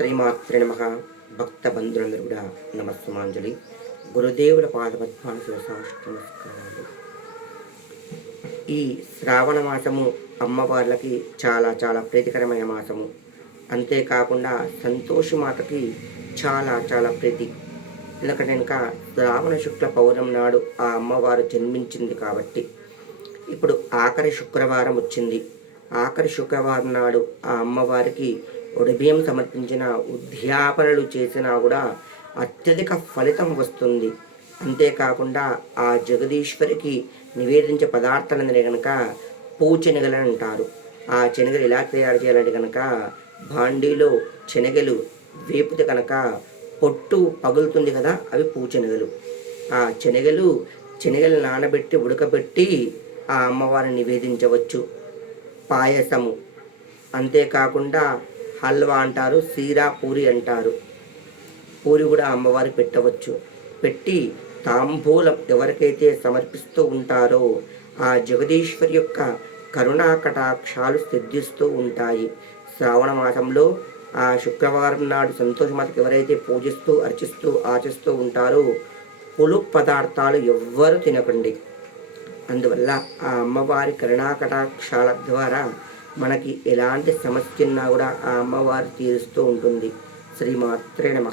శ్రీమాత్రి నమ భక్త బంధువులందరూ కూడా నమస్సుమాంజలి గురుదేవుల పాదపద్మాన నమస్కారాలు ఈ శ్రావణ మాసము అమ్మవార్లకి చాలా చాలా ప్రీతికరమైన మాసము. అంతేకాకుండా సంతోషి మాతకి చాలా చాలా ప్రీతి. ఎందుకంటే ఇంకా శ్రావణ శుక్ల పౌర్ణం నాడు ఆ అమ్మవారు జన్మించింది కాబట్టి. ఇప్పుడు ఆఖరి శుక్రవారం వచ్చింది. ఆఖరి శుక్రవారం నాడు ఆ అమ్మవారికి ఒడిబియ్యం సమర్పించిన ఉద్యాపనలు చేసినా కూడా అత్యధిక ఫలితం వస్తుంది. అంతేకాకుండా ఆ జగదీశ్వరికి నివేదించే పదార్థాలని కనుక పూచెనగలు అంటారు. ఆ శనగలు ఎలా తయారు చేయాలంటే కనుక బాండీలో శనగలు వేపితే కనుక పొట్టు పగులుతుంది కదా అవి పూచెనగలు. ఆ శనగలు శనగలు నానబెట్టి ఉడకబెట్టి ఆ అమ్మవారిని నివేదించవచ్చు. పాయసము. అంతేకాకుండా హల్వా అంటారు సీరా పూరి అంటారు. పూరి కూడా అమ్మవారికి పెట్టవచ్చు. పెట్టి తాంబూలం ఎవరికైతే సమర్పిస్తూ ఉంటారో ఆ జగదీశ్వరి యొక్క కరుణా కటాక్షాలు సిద్ధిస్తూ ఉంటాయి. శ్రావణ మాసంలో ఆ శుక్రవారం నాడు సంతోషమాతకి ఎవరైతే పూజిస్తూ అర్చిస్తూ ఆచిస్తూ ఉంటారో పులు పదార్థాలు ఎవ్వరు తినకండి. అందువల్ల ఆ అమ్మవారి కరుణాకటాక్షాల ద్వారా మనకి ఎలాంటి సమస్య ఉన్నా కూడా ఆ అమ్మవారు తీరుస్తూ ఉంటుంది. శ్రీమాత్రే నమ.